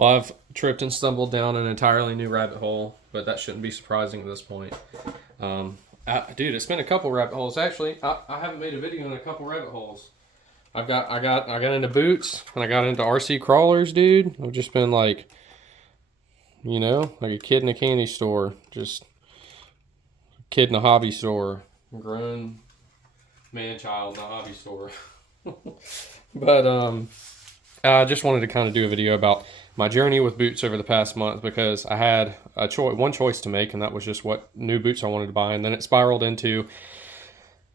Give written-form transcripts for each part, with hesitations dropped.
Well, I've tripped and stumbled down an entirely new rabbit hole, but that shouldn't be surprising at this point. Dude, it's been a couple rabbit holes. Actually, I haven't made a video in a couple rabbit holes. I got into boots and I got into RC crawlers, dude. I've just been like, like a kid in a candy store, just a kid in a hobby store, grown man child in a hobby store. But I just wanted to kind of do a video about my journey with boots over the past month because I had one choice to make, and that was just what new boots I wanted to buy, and then it spiraled into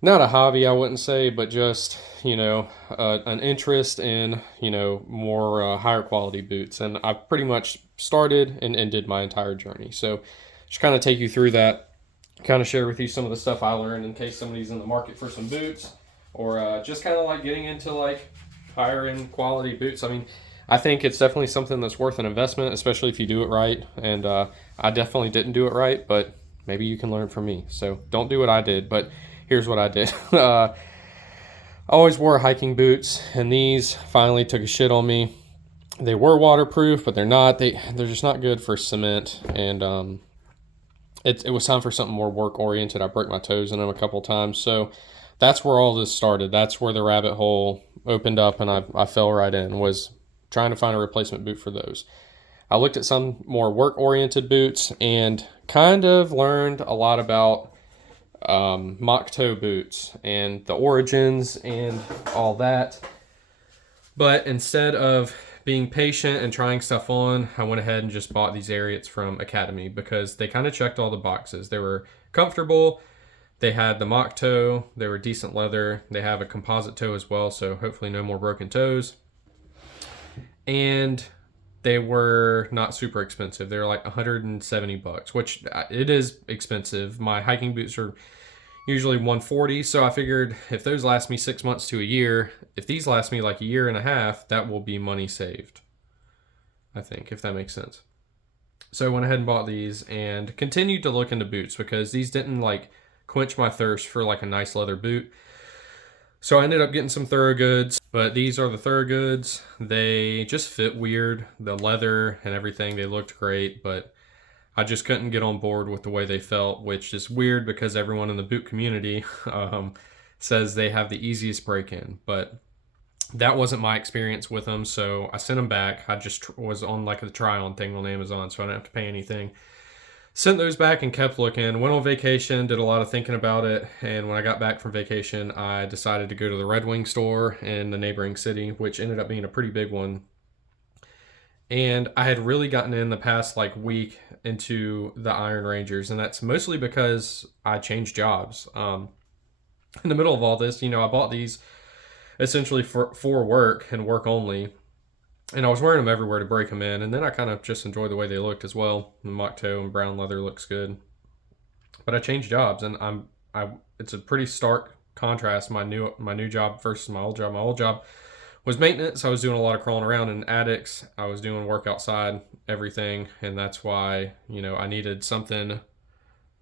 not a hobby, I wouldn't say, but just an interest in more higher quality boots, and I pretty much started and did my entire journey. So just kind of take you through that, kind of share with you some of the stuff I learned in case somebody's in the market for some boots, or just kind of like getting into like higher end quality boots. I mean, I think it's definitely something that's worth an investment, especially if you do it right. And I definitely didn't do it right, but maybe you can learn from me. So don't do what I did, but here's what I did. I always wore hiking boots, and these finally took a shit on me. They were waterproof, but they're not. They're just not good for cement, and it was time for something more work oriented. I broke my toes in them a couple times, so that's where all this started. That's where the rabbit hole opened up, and I fell right in, was trying to find a replacement boot for those. I looked at some more work-oriented boots and kind of learned a lot about mock toe boots and the origins and all that. But instead of being patient and trying stuff on, I went ahead and just bought these Ariats from Academy because they kind of checked all the boxes. They were comfortable. They had the mock toe. They were decent leather. They have a composite toe as well, so hopefully no more broken toes. And they were not super expensive. They were like $170, which it is expensive. My hiking boots are usually $140, so I figured if those last me 6 months to a year, if these last me like a year and a half, that will be money saved, I think, if that makes sense. So I went ahead and bought these and continued to look into boots because these didn't like quench my thirst for like a nice leather boot. So I ended up getting some Thorogoods, but these are the Thorogoods. They just fit weird. The leather and everything, they looked great, but I just couldn't get on board with the way they felt, which is weird because everyone in the boot community says they have the easiest break-in, but that wasn't my experience with them, so I sent them back. I just was on like a try-on thing on Amazon, so I didn't have to pay anything. Sent those back and kept looking. Went on vacation, did a lot of thinking about it, and when I got back from vacation, I decided to go to the Red Wing store in the neighboring city, which ended up being a pretty big one. And I had really gotten in the past like week into the Iron Rangers, and that's mostly because I changed jobs. In the middle of all this, I bought these essentially for work and work only. And I was wearing them everywhere to break them in, and then I kind of just enjoyed the way they looked as well. The mock toe and brown leather looks good. But I changed jobs, and it's a pretty stark contrast, my new job versus my old job. My old job was maintenance. I was doing a lot of crawling around in attics. I was doing work outside, everything, and that's why, I needed something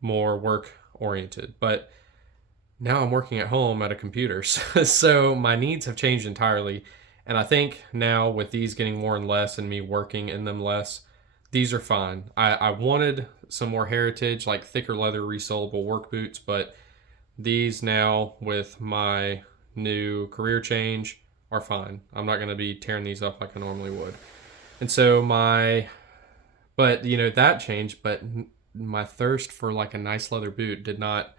more work oriented. But now I'm working at home at a computer, so my needs have changed entirely. And I think now with these getting worn less and me working in them less, these are fine. I wanted some more heritage, like thicker leather resolable work boots, but these now with my new career change are fine. I'm not going to be tearing these up like I normally would. And so that changed, but my thirst for like a nice leather boot did not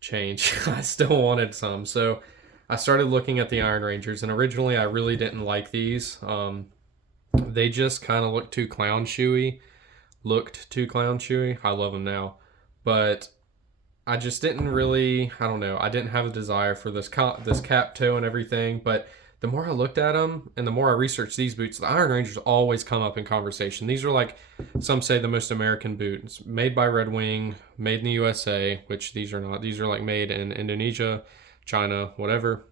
change. I still wanted some. So I started looking at the Iron Rangers, and originally I really didn't like these. They just kind of looked too clown shoey. I love them now. But I just didn't really, I don't know, I didn't have a desire for this cap toe and everything. But the more I looked at them and the more I researched these boots, the Iron Rangers always come up in conversation. These are like, some say, the most American boots. Made by Red Wing, made in the USA, which these are not. These are like made in Indonesia, China, whatever.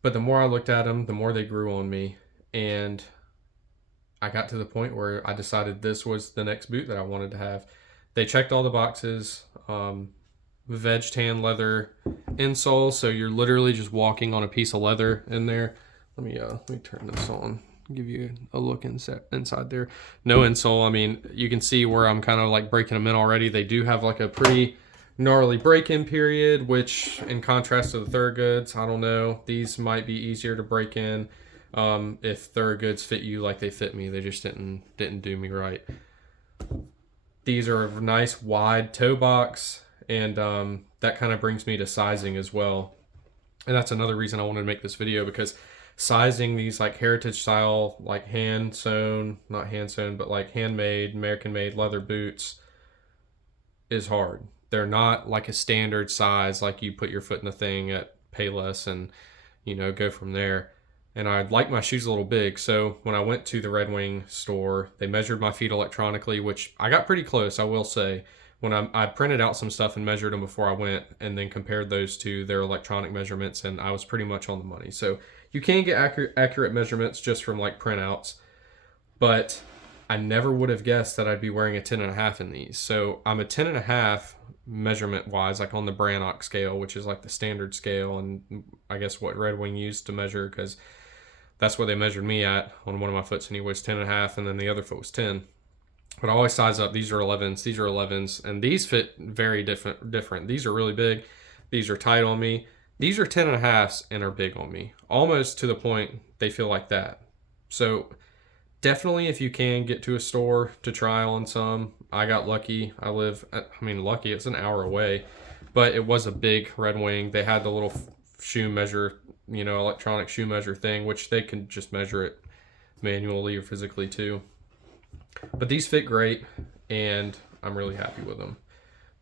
But the more I looked at them, the more they grew on me. And I got to the point where I decided this was the next boot that I wanted to have. They checked all the boxes. Veg tan leather insole, so you're literally just walking on a piece of leather in there. Let me turn this on. give you a look inside there. No insole. I mean, you can see where I'm kind of like breaking them in already. They do have like a pretty gnarly break-in period, which in contrast to the Thorogoods, I don't know. These might be easier to break in if Thorogoods fit you like they fit me. They just didn't do me right. These are a nice wide toe box, and that kind of brings me to sizing as well. And that's another reason I wanted to make this video, because sizing these like heritage style, like hand sewn, not hand sewn, but like handmade, American made leather boots is hard. They're not like a standard size, like you put your foot in the thing at Payless and, you know, go from there. And I like my shoes a little big. So when I went to the Red Wing store, they measured my feet electronically, which I got pretty close, I will say. When I printed out some stuff and measured them before I went, and then compared those to their electronic measurements, and I was pretty much on the money. So you can get accurate measurements just from like printouts, but I never would have guessed that I'd be wearing a 10.5 in these. So I'm a 10.5 measurement wise, like on the Brannock scale, which is like the standard scale, and I guess what Red Wing used to measure, because that's what they measured me at on one of my foots, and he was 10.5, and then the other foot was 10. But I always size up. These are 11s, these are 11s, and these fit very different. These are really big. These are tight on me. These are 10.5s and are big on me, almost to the point they feel like that. So definitely, if you can get to a store to try on some. I got lucky. Lucky, it's an hour away, but it was a big Red Wing. They had the little shoe measure, you know, electronic shoe measure thing, which they can just measure it manually or physically too. But these fit great, and I'm really happy with them.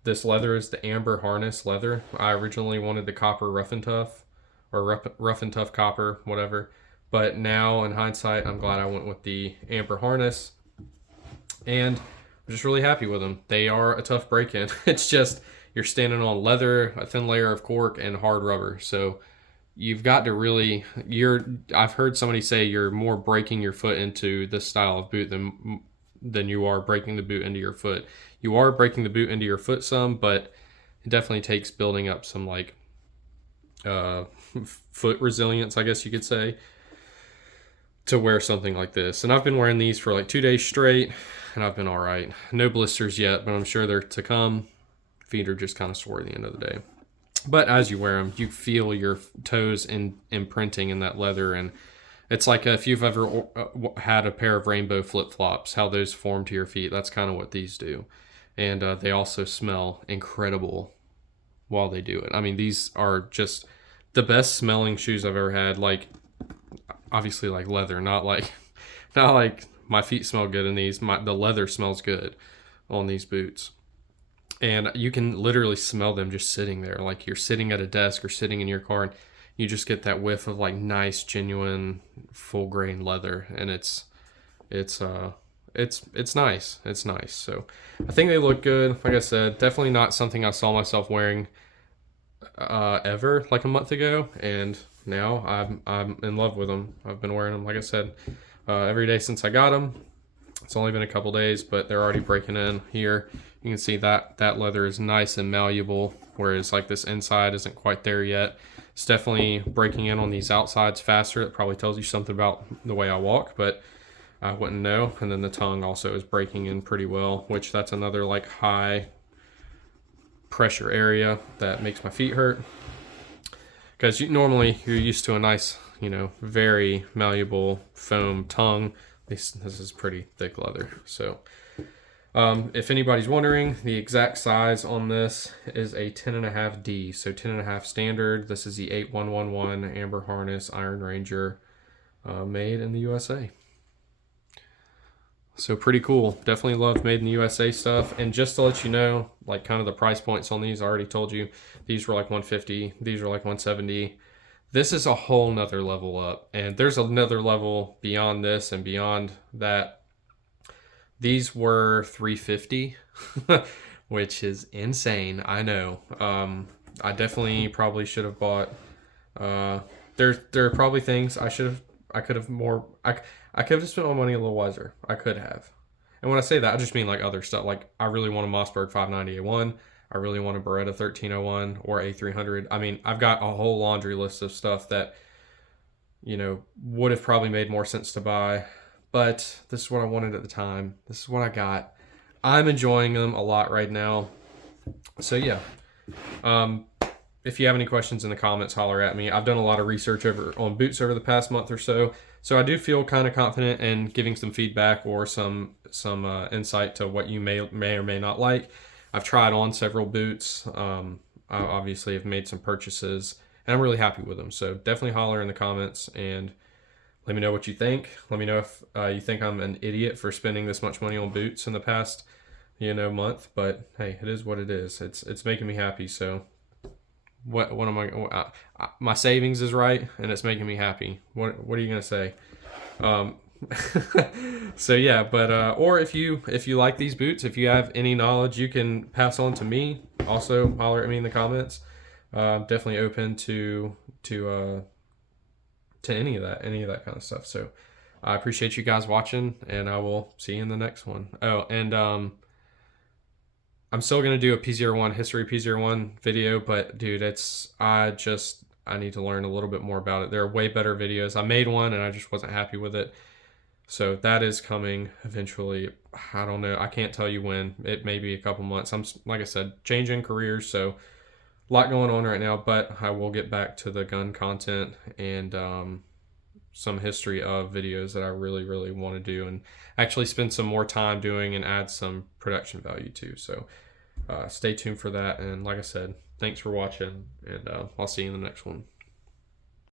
This leather is the amber harness leather. I originally wanted the copper rough and tough, or rough and tough copper, whatever. But now, in hindsight, I'm glad I went with the amber harness, and I'm just really happy with them. They are a tough break-in. It's just you're standing on leather, a thin layer of cork, and hard rubber. So you've got to really, I've heard somebody say you're more breaking your foot into this style of boot than you are breaking the boot into your foot. You are breaking the boot into your foot some, but it definitely takes building up some like foot resilience, I guess you could say, to wear something like this. And I've been wearing these for like 2 days straight, and I've been all right. No blisters yet, but I'm sure they're to come. Feet are just kind of sore at the end of the day. But as you wear them, you feel your toes imprinting in that leather, and it's like if you've ever had a pair of rainbow flip-flops, how those form to your feet. That's kind of what these do. And they also smell incredible while they do it. I mean, these are just the best smelling shoes I've ever had. Like, obviously like leather, not like my feet smell good in these. The leather smells good on these boots. And you can literally smell them just sitting there. Like you're sitting at a desk or sitting in your car, and you just get that whiff of like nice, genuine, full grain leather, and it's nice. It's nice. So I think they look good. Like I said, definitely not something I saw myself wearing ever like a month ago, and now I'm in love with them. I've been wearing them, like I said, every day since I got them. It's only been a couple days, but they're already breaking in here. You can see that leather is nice and malleable, whereas like this inside isn't quite there yet. It's definitely breaking in on these outsides faster. It probably tells you something about the way I walk, but I wouldn't know. And then the tongue also is breaking in pretty well, which that's another like high pressure area that makes my feet hurt. Because normally you're used to a nice, you know, very malleable foam tongue. This is pretty thick leather. So if anybody's wondering, the exact size on this is a 10.5D. So 10.5 standard. This is the 8111 Amber Harness Iron Ranger, made in the USA. So pretty cool. Definitely love made in the USA stuff. And just to let you know, like kind of the price points on these, I already told you, these were like $150. These are like $170. This is a whole nother level up. And there's another level beyond this and beyond that. These were $350, which is insane. I know. I definitely probably should have bought. There are probably things I could have just spent my money a little wiser. I could have. And when I say that, I just mean like other stuff. Like I really want a Mossberg 590A1. I really want a Beretta 1301 or A300. I mean, I've got a whole laundry list of stuff that would have probably made more sense to buy. But this is what I wanted at the time. This is what I got. I'm enjoying them a lot right now. So yeah. If you have any questions in the comments, holler at me. I've done a lot of research on boots over the past month or so. So I do feel kind of confident in giving some feedback or some insight to what you may or may not like. I've tried on several boots. I obviously have made some purchases, and I'm really happy with them. So definitely holler in the comments and let me know what you think. Let me know if you think I'm an idiot for spending this much money on boots in the past, month. But hey, it is what it is. It's making me happy. So what am my savings is right, and it's making me happy. What are you gonna say? So yeah, but or if you like these boots, if you have any knowledge you can pass on to me, also holler at me in the comments. Definitely open to any of that kind of stuff. So I appreciate you guys watching, and I will see you in the next one. Oh, and I'm still gonna do a P01 history P01 video, but dude, I need to learn a little bit more about it. There are way better videos. I made one and I just wasn't happy with it. So that is coming eventually. I don't know. I can't tell you when. It may be a couple months. I'm, like I said, changing careers, so a lot going on right now, but I will get back to the gun content and some history of videos that I really, really want to do and actually spend some more time doing and add some production value to. So stay tuned for that. And like I said, thanks for watching, and I'll see you in the next one.